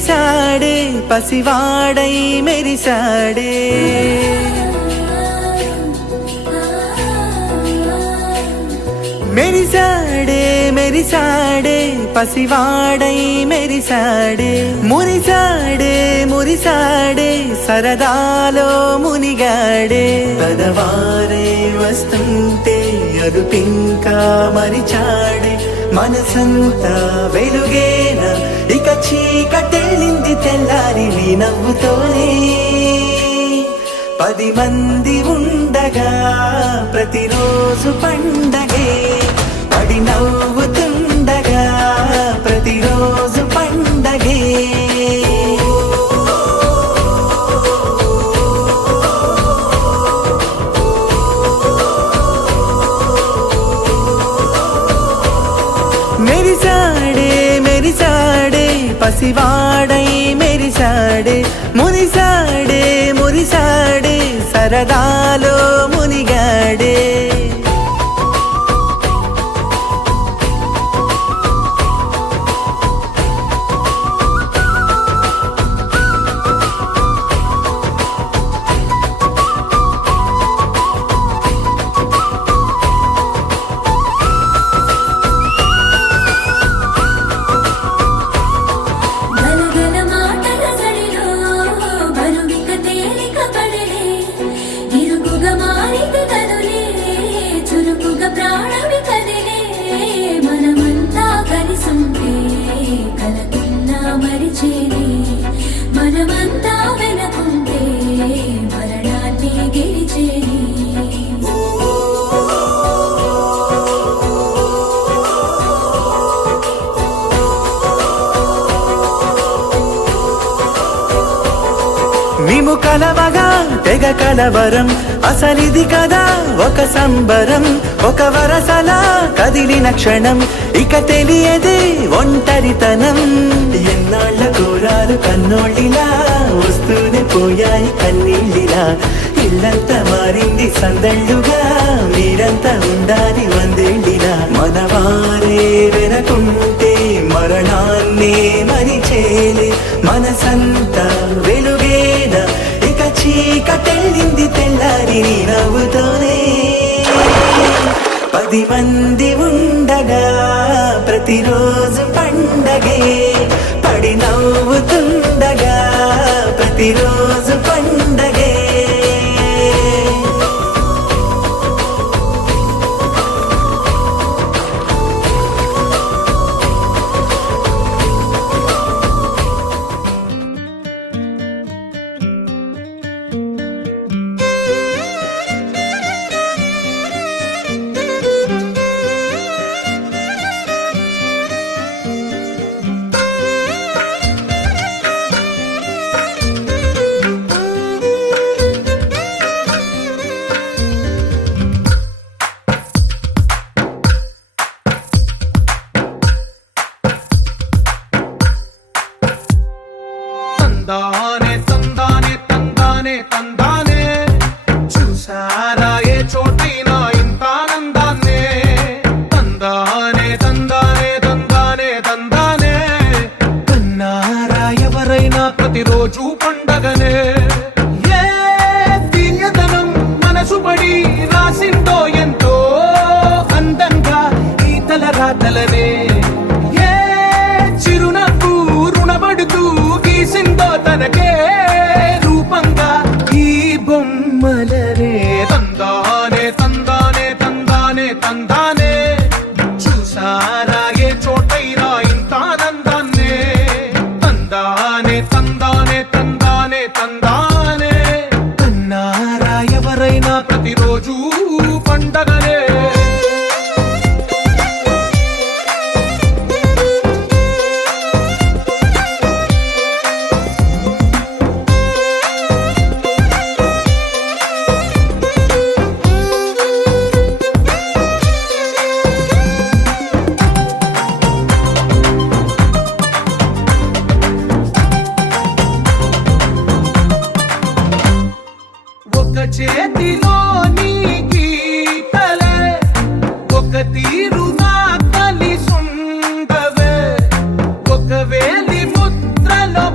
మెరిసాడే పసివాడై మెరిసాడే మెరిసాడే మెరిసాడే పసివాడై మెరిసాడే మురిసాడే మురిసాడే సరదాలో మునిగాడే పదవారే వస్తుంటే అరుపింకా మరిచాడే మనసంతా వెలుగేన ఇక చీకటెళ్ళింది తెల్లారి నీ నవ్వుతోనే 10 మంది ఉండగా ప్రతిరోజు పండగే పడి నవ్వుతుండగా ప్రతిరోజు పండగే మెరిసాడే మెరిసాడే పసివాడై మెరిసాడే మురిసాడే మురిసాడే సరదాలో మునిగాడే మనమంతా వెనకుంటే మరణాన్ని గెలిచేని మేము కలవగా తెగ కలవరం అసలిది కదా ఒక సంబరం ఒక వరసలా కదిలిన క్షణం ఇక తెలియదే ఒంటరితనం ఎన్నాళ్ళ కోరాలు కన్నోళ్ళిలా వస్తూనే పోయాయి కన్నీళ్ళిలా ఇల్లంతా మారింది సందళ్ళుగా మీరంతా ఉండాలి వందేళ్ళిలా మనవారే వెనకుంటే మరణాన్నే మరిచేలే మనసంతా వెలుగేన ఇక చీకటెళ్ళింది తెల్లారి నీ నవ్వుతోనే 10 మంది ఉండగా ప్రతిరోజు పండగే పడి నవ్వుతుండగా ప్రతిరోజు పండగే తందానే తందానే తందానే తందానే చూసారా ఏ చోటైనా ఇంత ఆనందాన్నే తందానే తందానే తందానే తందానే కన్నారా ఎవరైనా ప్రతిరోజు పండగనే ఏ దివ్యతనం మనసు పడి రాసిందో ఎంతో అందంగా ఈ తలరాతలనే ఏ చిరునవ్వు రుణపడుతూ గీసిందో తనకే రూపంగా ఈ బొమ్మలనే తందానే తందానే తందానే తందానే చూసారా ఏ చోటైనా ఇంత ఆనందాన్నే తందానే తందానే తందానే తందానే కన్నారా ఎవరైనా ప్రతిరోజు పండగనే చేతిలో నీ గీతలే ఒక తీరుగా కలిసుండవే ఒకవేళ ముద్రలో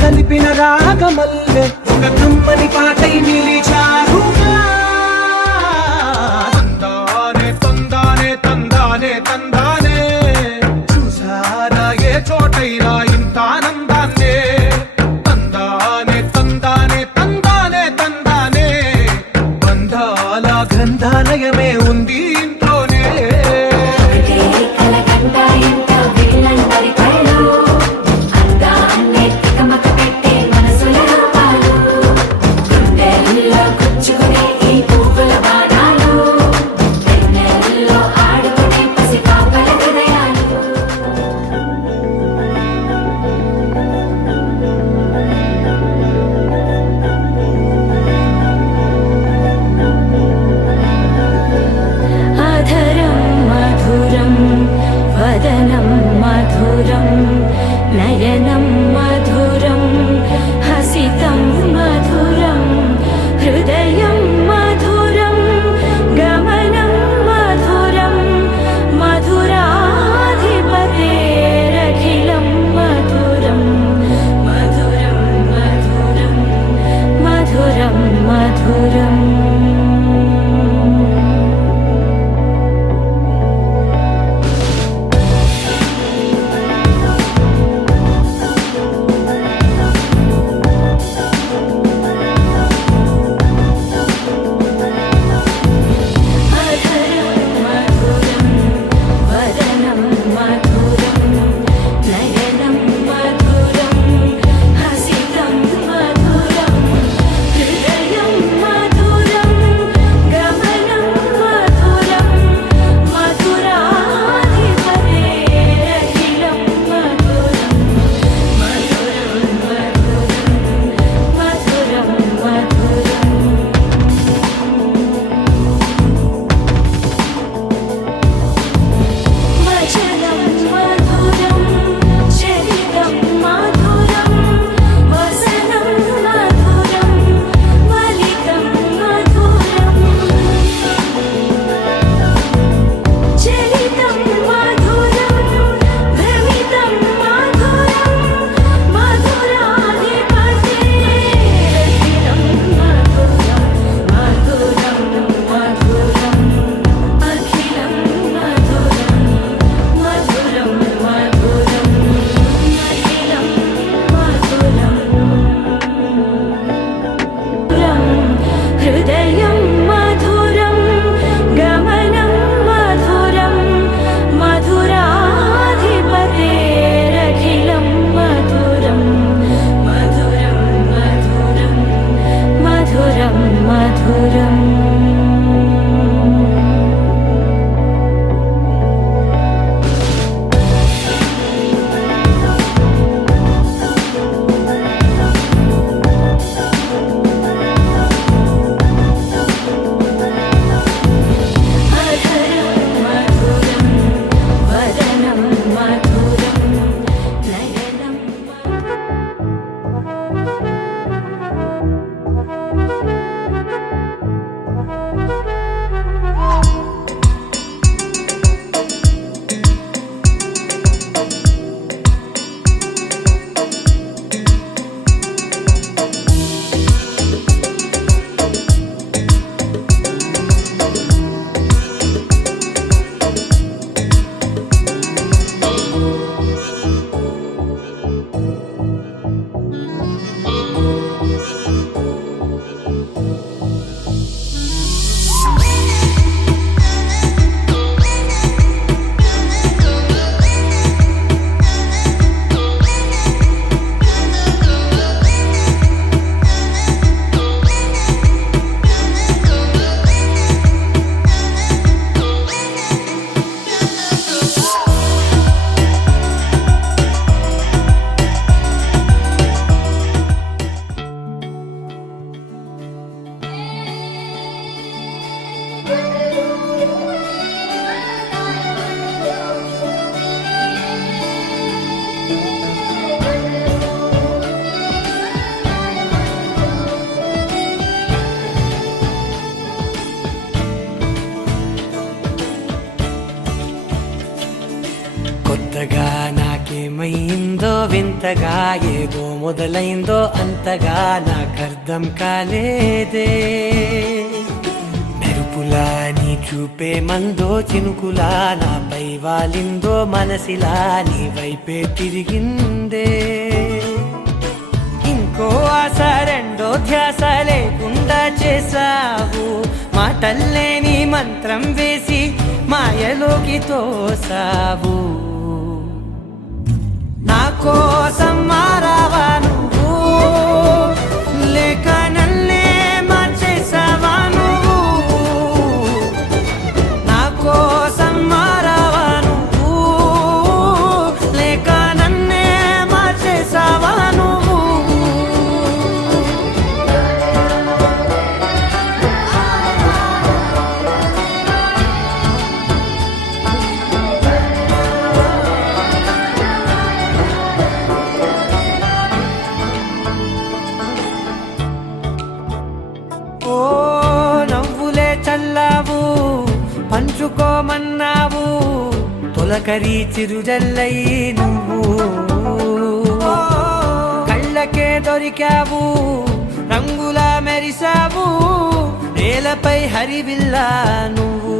కలిపిన రాగమల్లె ఒక కమ్మని పాటై నిలిచారుగా. తందానే తందానే తందానే తందానే చూసారా ఏ చోటైనా ఇంత ఆనందాన్నే. తందానే తందానే తందానే తందానే బంధాల గ్రంథాలయమే ఉంది ఇంట్లోనే. కలకండ ఇంట వీళ్ళందరి కళ్ళు అందాన్ని తికమక పెట్టే మనసుల రూపాలు గుండెల్లో గుచ్చుకునే ఈ పువ్వుల బాణాలు వెన్నెల్లో ఆడుకునే పసిపాపల హృదయాలు. అధరం మధురం వదనం మధురం నయనం మధురం హసితం మధురం హృదయం మధురం గమనం మధురం మధురాధిపతేరఖిలం మధురం మధురం మధురం మధురం మధురం. అధరం మధురం వదనం మధురం నయనం మధురం హసితం మధురం హృదయం మధురం గమనం మధురం మధురాధిపతేరఖిలం మధురం మధురం మధురం మధురం మధురం. వచనం మధురం చరితం మధురం వసనం మధురం వలితం మధురం చరితం మధురం భ్రమితం మధురం మధురాధిపతేరఖిలం మధురం మధురం మధురం అఖిలం మధురం మధురం మధురం అఖిలం మధురం హృదయం మధురం గమనం మధురం మధురాధిపతేరఖిలం మధురం మధురం మధురం మధురం మధురం. అధరం మధురం వదనం మధురం నయనం ఏమైందో వింతగా ఏదో మొదలైందో అంతగా నాకర్థం కాలేదే మెరుపులా నీ చూపే మందో చినుకులా నాపై వాలిందో మనసిలా నీ వైపే తిరిగిందే ఇంకో ఆశ రెండో ధ్యాస లేకుండా చేసావు మాటల్లే నీ మంత్రం వేసి మాయలోకి తోసావు నా కోసం మారావా నువ్వు లేక నన్నే మార్చేసావా నువ్వు నా కోసం మారావా నువ్వు లేక నన్నే మార్చేసావా నువ్వు ఓ నవ్వులే చల్లావు పంచుకోమన్నావు తొలకరి చిరుజల్లై నువ్వు కళ్ళకే దొరికావు రంగులా మెరిసావు నేలపై హరివిల్లా నువ్వు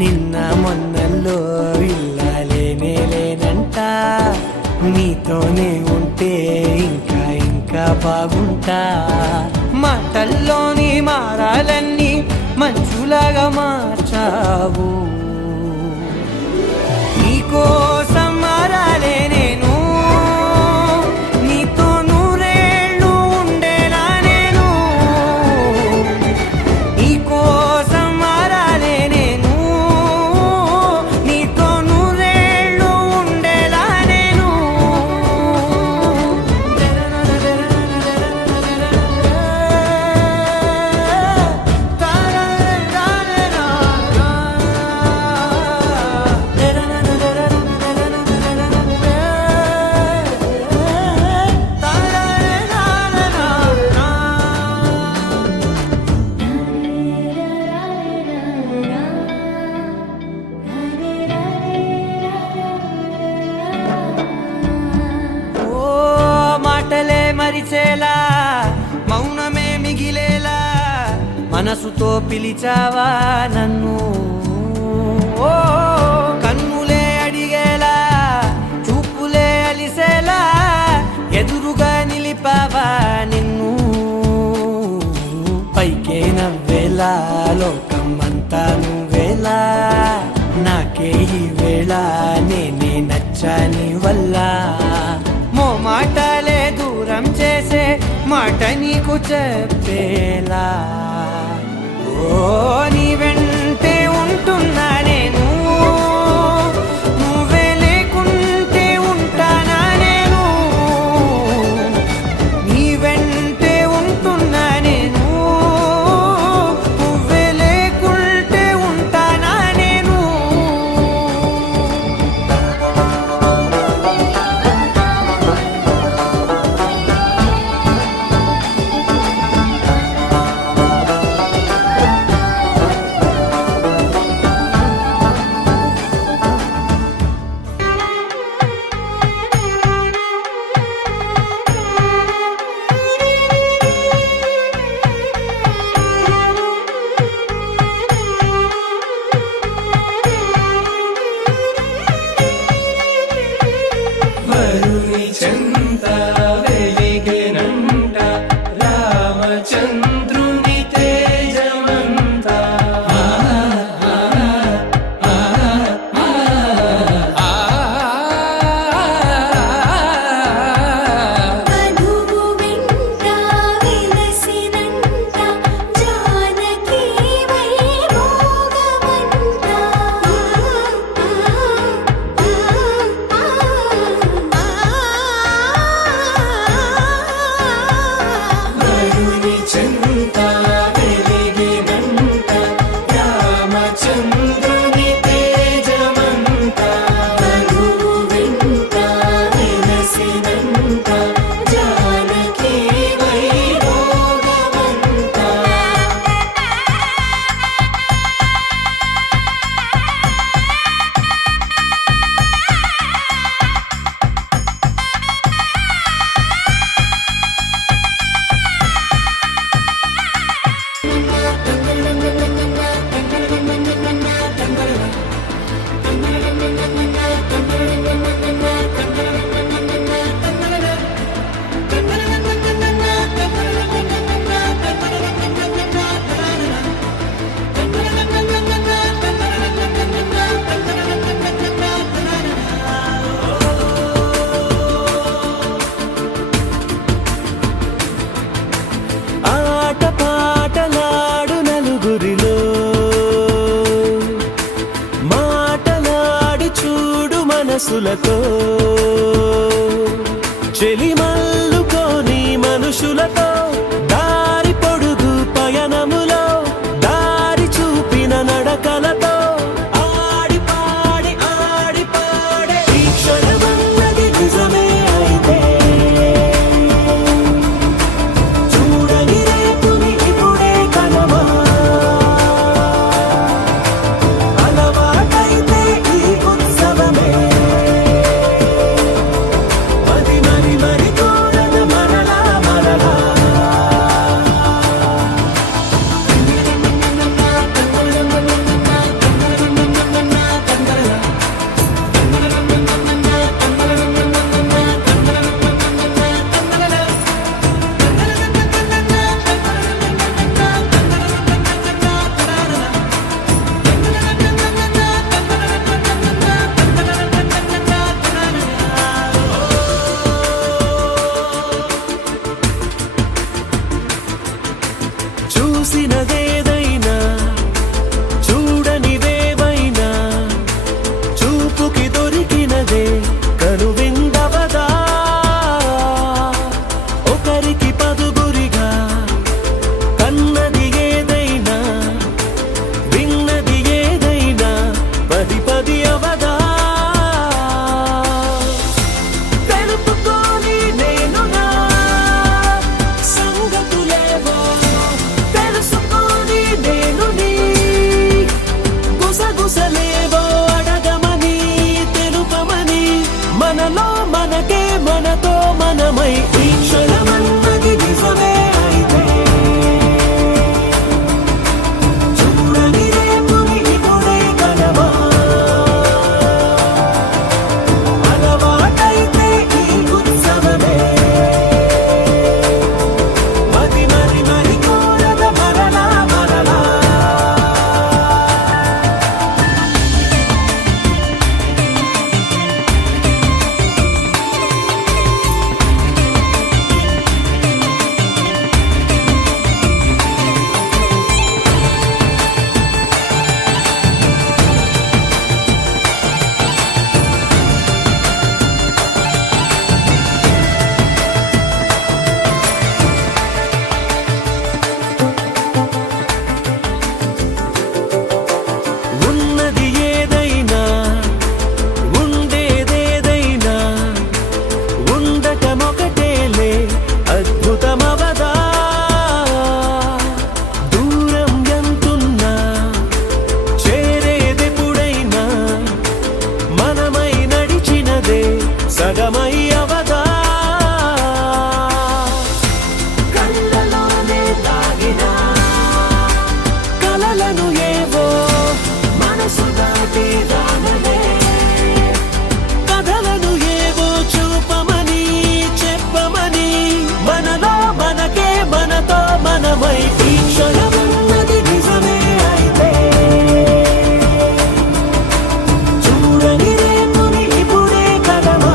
నిన్న మొన్నల్లో ఇల్లాలేనేలేనంట నీతోనే ఉంటే ఇంకా ఇంకా బాగుంటా మాటల్లోని మారాలన్నీ మంచులాగా మార్చావు నీకోసం మారాలే నేను నీతో నూరేళ్ళు ఉండేలా నేను నీకోసం మారాలే నేను నీతో నూరేళ్ళు ఉండేలా నేను ఓ మాటలే మరిచేలా మౌనమే మిగిలేలా మనసుతో పిలిచావా నన్ను ఓ కన్నులే అడిగేలా చూపులే అలిసేలా ఎదురుగా నిలిపావా నిన్ను పైకే నవ్వేలా లోకం అంతా నువ్వేలా నాకే ఈ వేళ నేనే నచ్చాని వల్ల మో మాటలే దూరం చేసే మాట నీకు చెప్పేలా ఓ నీ వెంటే ఉంటున్నా నేను నువ్వే లేకుంటే ఉంటానా నేను నీ వెంటే ఉంటున్నా నేను నువ్వే లేకుంటే ఉంటానా నేను మనసులతో చెలిమల్లుకోని మనుషులతో దారి పొడుగు పయనములో దారి చూపిన నడకలతో ఆడి పాడే ఈ క్షణమన్నది నిజమే అయితే చూడని రేపుని ఇప్పుడే కలవా అలవాటైతే ఈ ఉత్సవమే మరి కోరన మరలా చూసినదేదైనా చూడనిదేవైనా చూపుకి దొరికినదే కనువిందవదా ఒకరికి పదుగురిగా కన్నది ఏదైనా విన్నది ఏదైనా పది అవదా తెలుపుకోని నేనునా సంగతులేవో తెలుసుకొని నేను నీ గుసగుసలేవో అడగమని తెలుపమని మనలో మనకే మనతో మనమై ఈ క్షణమన్నది నిజమే అయితే చూడని రేపుని ఇప్పుడే కలవా అలవాటైతే ఈ ఉత్సవమే మరి కోరద మరలా ఉన్నది ఏదైనా ఉండేదేదైనా ఉండటమొకటేలే అద్భుతమవదా దూరం ఎంతున్నా చేరేదెప్పుడైనా మనమై నడిచినదే సగమై అవదా కళ్ళలోనే దాగినా కలలను ఏవో మనసు దాటి రానలే కథలను ఏవో చూపమని చెప్పమని మనలో మనకే మనతో మనమై ఈ క్షణమన్నది నిజమే అయితే చూడని రేపుని ఇప్పుడే కలవా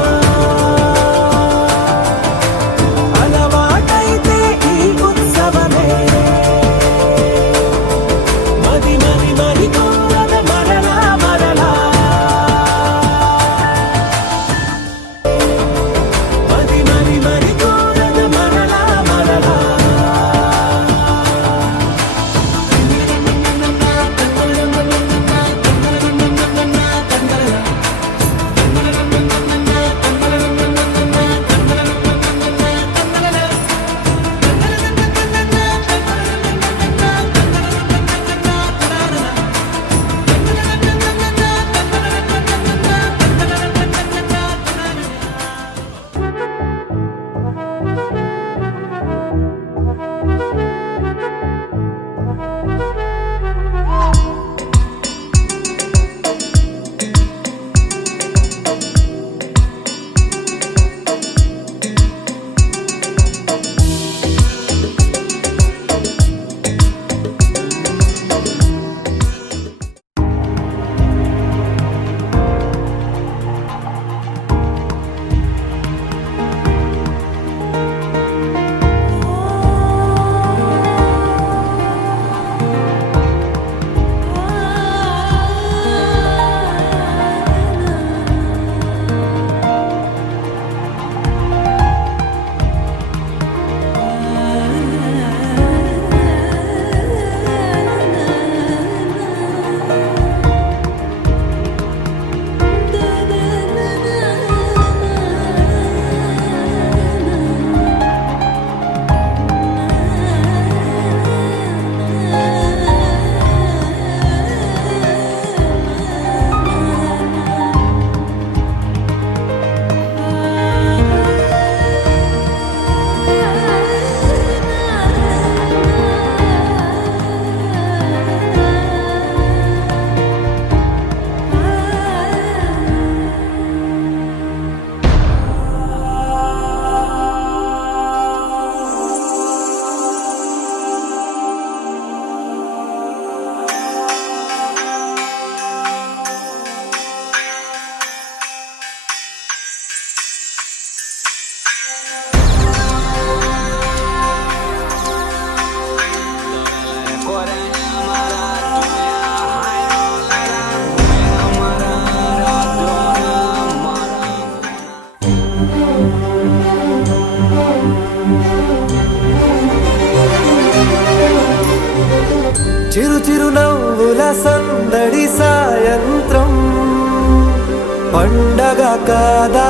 పండగ కాదా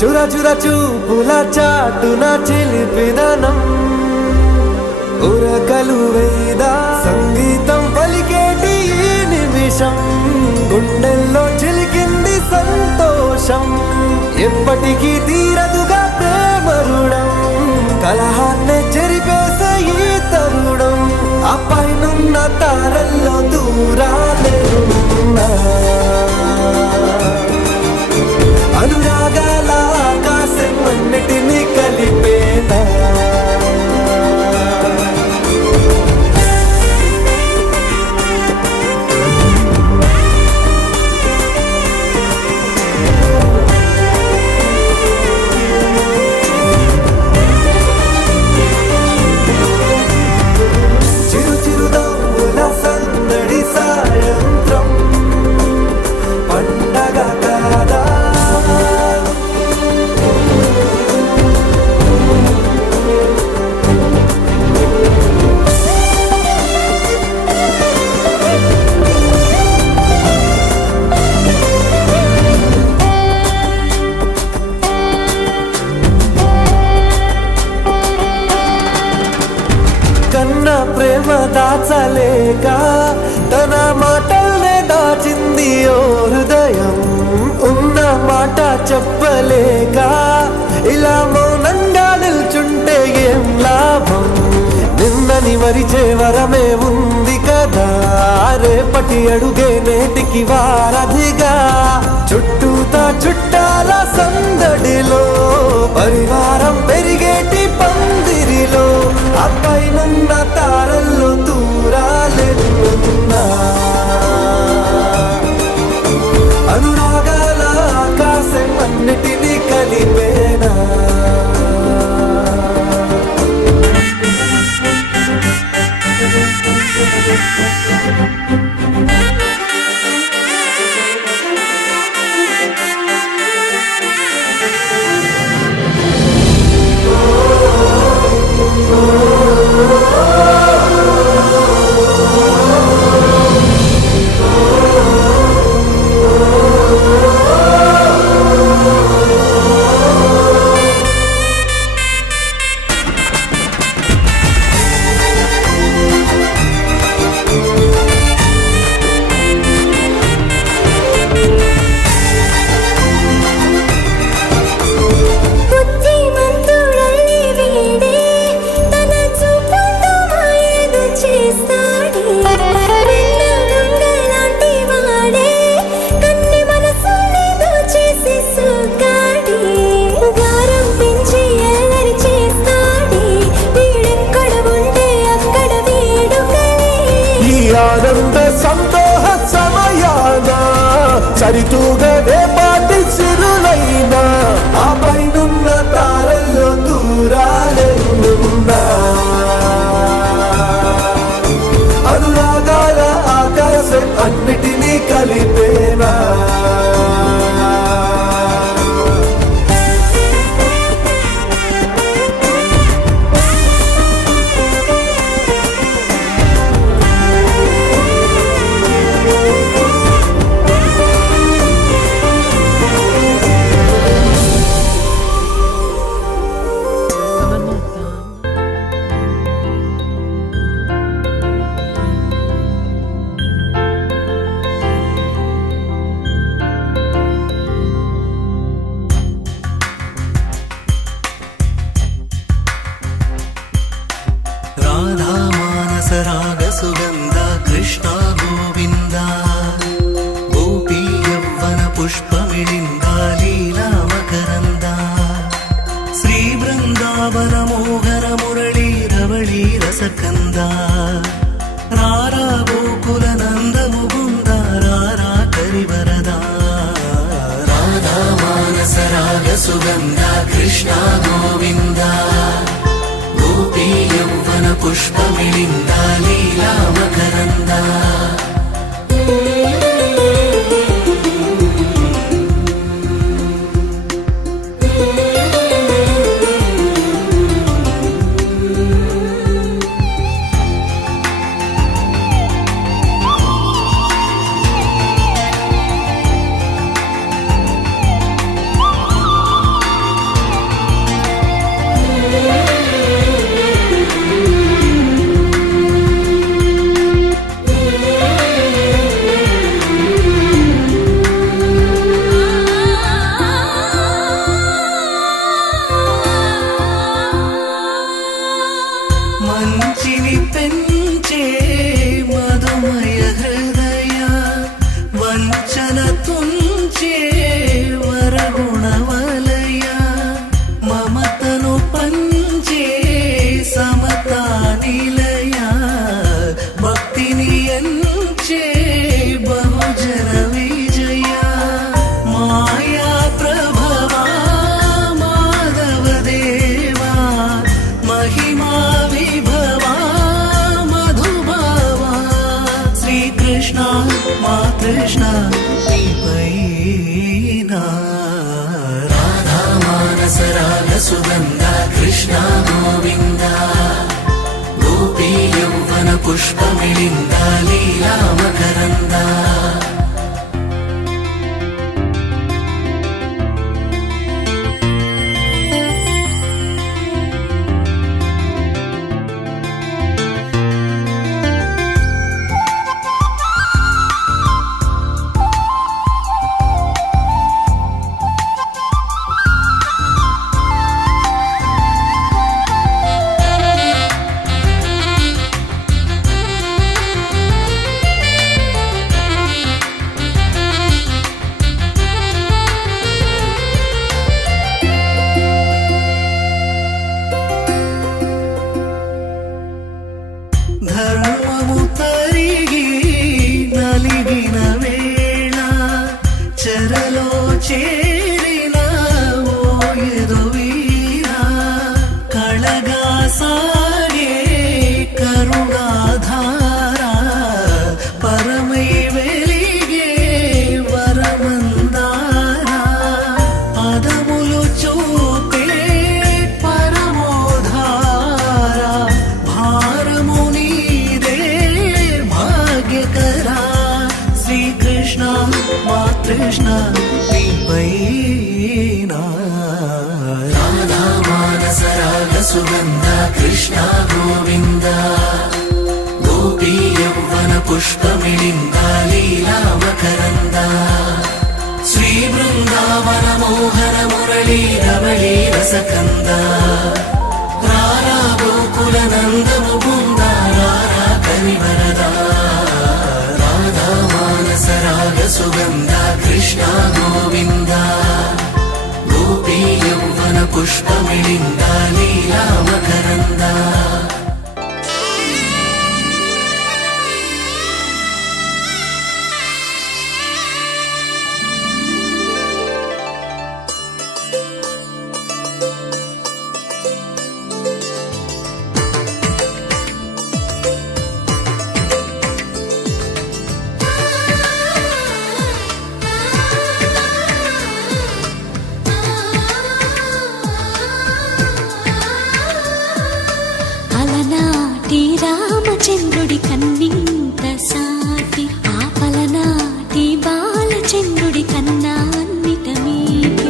చుర చుర చూపుల చాటున చిలిపిదనం ఉరకలు వేదా సంగీతం పలికేటి ఈ నిమిషం గుండెల్లో చిలికింది సంతోషం ఎప్పటికీ తీరదుగా ప్రేమ రుణం కలహాన్నే చెరిపేసే ఈ తరుణం ఆ పైనున్న తారల్లో దూరాలేనున్నా అనురాగాల ఆకాశం అన్నిటినీ కలిపేనా చిరు చిరుదవ్వుల సందడి సాయంత్రం పండగ కాదా కన్న ప్రేమ దాచలేక తన మాటల్నే దాచింది ఓ హృదయం ఉన్న మాట చెప్పలేక ఇలా మౌనంగా నిల్చుంటే ఏం లాభం నిన్నని మరిచే వరమే ఉంది కదా రేపటి అడుగే నేటికి వారధిగా చుట్టూతా చుట్టాల సందడిలో పరివారం పెరిగేటి పందిరిలో అపైనున్న తారల్లో దూరాలెన్నున్నా అనురాగాల ఆకాశం అన్నిటినీ కలిపేనా బుద్ధిమంతుడల్లి వీడే తన చూపుతో మాయేదో చేస్తాడే వెన్న దొంగలాంటి వాడే కన్ని మనసునేదో చేసి సోకాడే గారం పెంచి అల్లరి చేస్తాడే వీడెక్కడ ఉంటే అక్కడ వేడుకలే ఈ ఆనంద సంతోష సమయాన సరితూగనే పాటి సిరులైనా ఆ పైనున్న తారల్లో దూరాలెన్నున్నా అనురాగాల ఆకాశం అన్నిటినీ కలిపేనా రాధా మానస రాగ సుగంధ కృష్ణ గోవింద గోపీ యవ్వన పుష్పమిళింద లీలా మకరంద శ్రీ బృందావన మోహన మురళీ రవళీ రసకంద రారా గోకుల నంద ముకుంద రారా కరివరద రాధా మానస రాగ సుగంధ కృష్ణ గోవింద గోపీ యవ్వన పుష్పమిళింద లీలా మకరంద సుగంధ కృష్ణ గోవింద గోపీ యౌవన పుష్పమిళింద లీలా మకరంద ధర్మము తరిగి నలిగిన వేళ చెరలో చేరిన ఓ ఎదువీర కళగా సాగే కరుణాధార పరమై వెలిగే వరమందార పదములు చూపే పరమోధార భారము నీదే భాగ్యకరా శ్రీకృష్ణ మా కృష్ణ నీపైనా రాధా మానస రాగ సుగంధ కృష్ణ గోవింద గోపీ యౌవన పుష్పమిళింద లీలా మకరంద శ్రీ బృందావన మోహన మురళీ రమళీ రసకంద రారా గోకుల నందము బృంద రారా కనివరద రాధా మానస రాగ సుగంధ కృష్ణ గోవింద గోపీ యౌవన పుష్పమిళింద లీలా మకరంద అలనాటి రామచంద్రుడి కన్నింత సాటి ఆపలనాటి బాలచంద్రుడి కన్నా అన్నిట మీది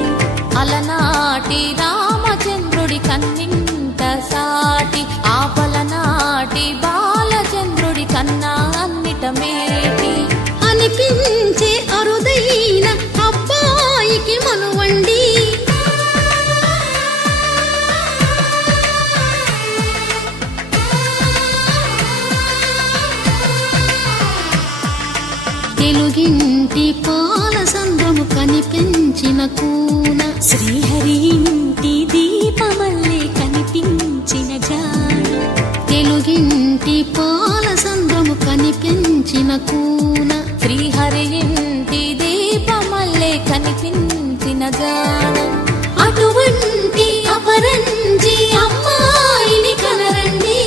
అలనాటి రామచంద్రుడి కన్నింత సాటి ఆపలనాటి బాలచంద్రుడి కన్నా అన్నిట మేటి అనిపించే అరుదైన అబ్బాయికి మనువండి తెలుగింటి పాల సంద్రము కనిపించిన కూన శ్రీహరి ఇంటి దీపమల్లే కనిపించిన జాడ తెలుగింటి పాల సంద్రము కనిపించిన కూన శ్రీహరి ఇంటి దీపమల్లే కనిపించిన జాడ అటువంటి అపరంజి అమ్మాయిని కనరండి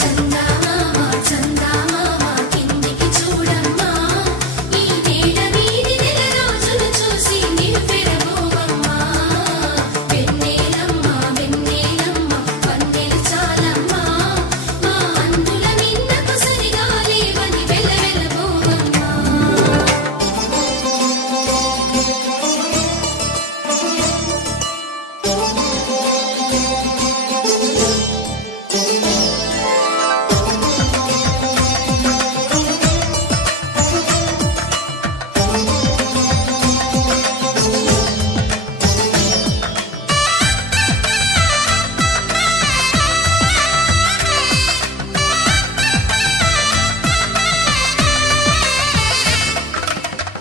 చందమామ చందమామ కిందికి చూడమ్మా ఈ వేళ వీధి నెల రోజులు చూసి నివ్వెరబోవమ్మా వెన్నెలమ్మ వెన్నెలమ్మ వన్నెలు చాలమ్మా మా అందుల నిన్నకు సరిగా లేవని వెలవెలబోవమ్మా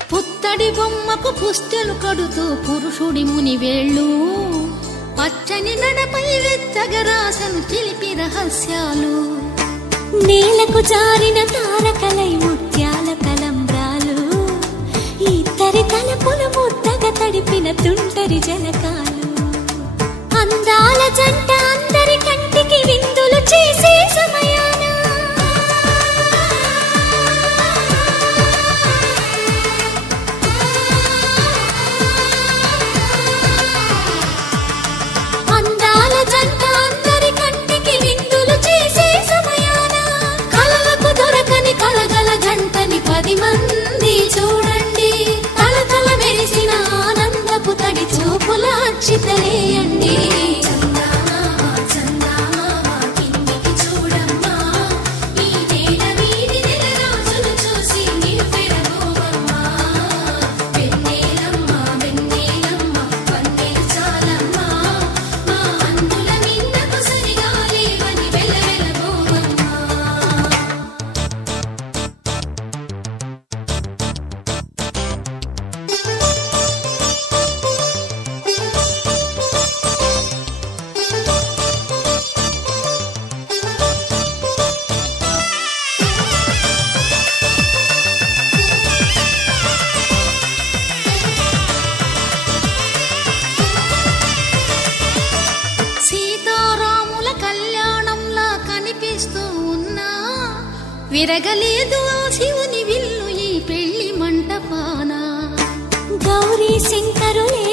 పుత్తడి బొమ్మకు పుస్తెలు కడుతూ పురుషుడి ముని వేళ్ళు పచ్చని నడపై వెచ్చగరాసను చిలిపి రహస్యాలు నేలకు జారిన తారకలై ముత్యాల తలంబ్రాలు ఇద్దరి తలపులు ముద్దగా తడిపిన తుంటరి జలకాలు అందాల జంట అందరి కంటికి విందులు చేసే సమయాన విరగలేదు ఆ శివుని విల్లు ఈ పెళ్లి మంటపాన గౌరీ శంకరులే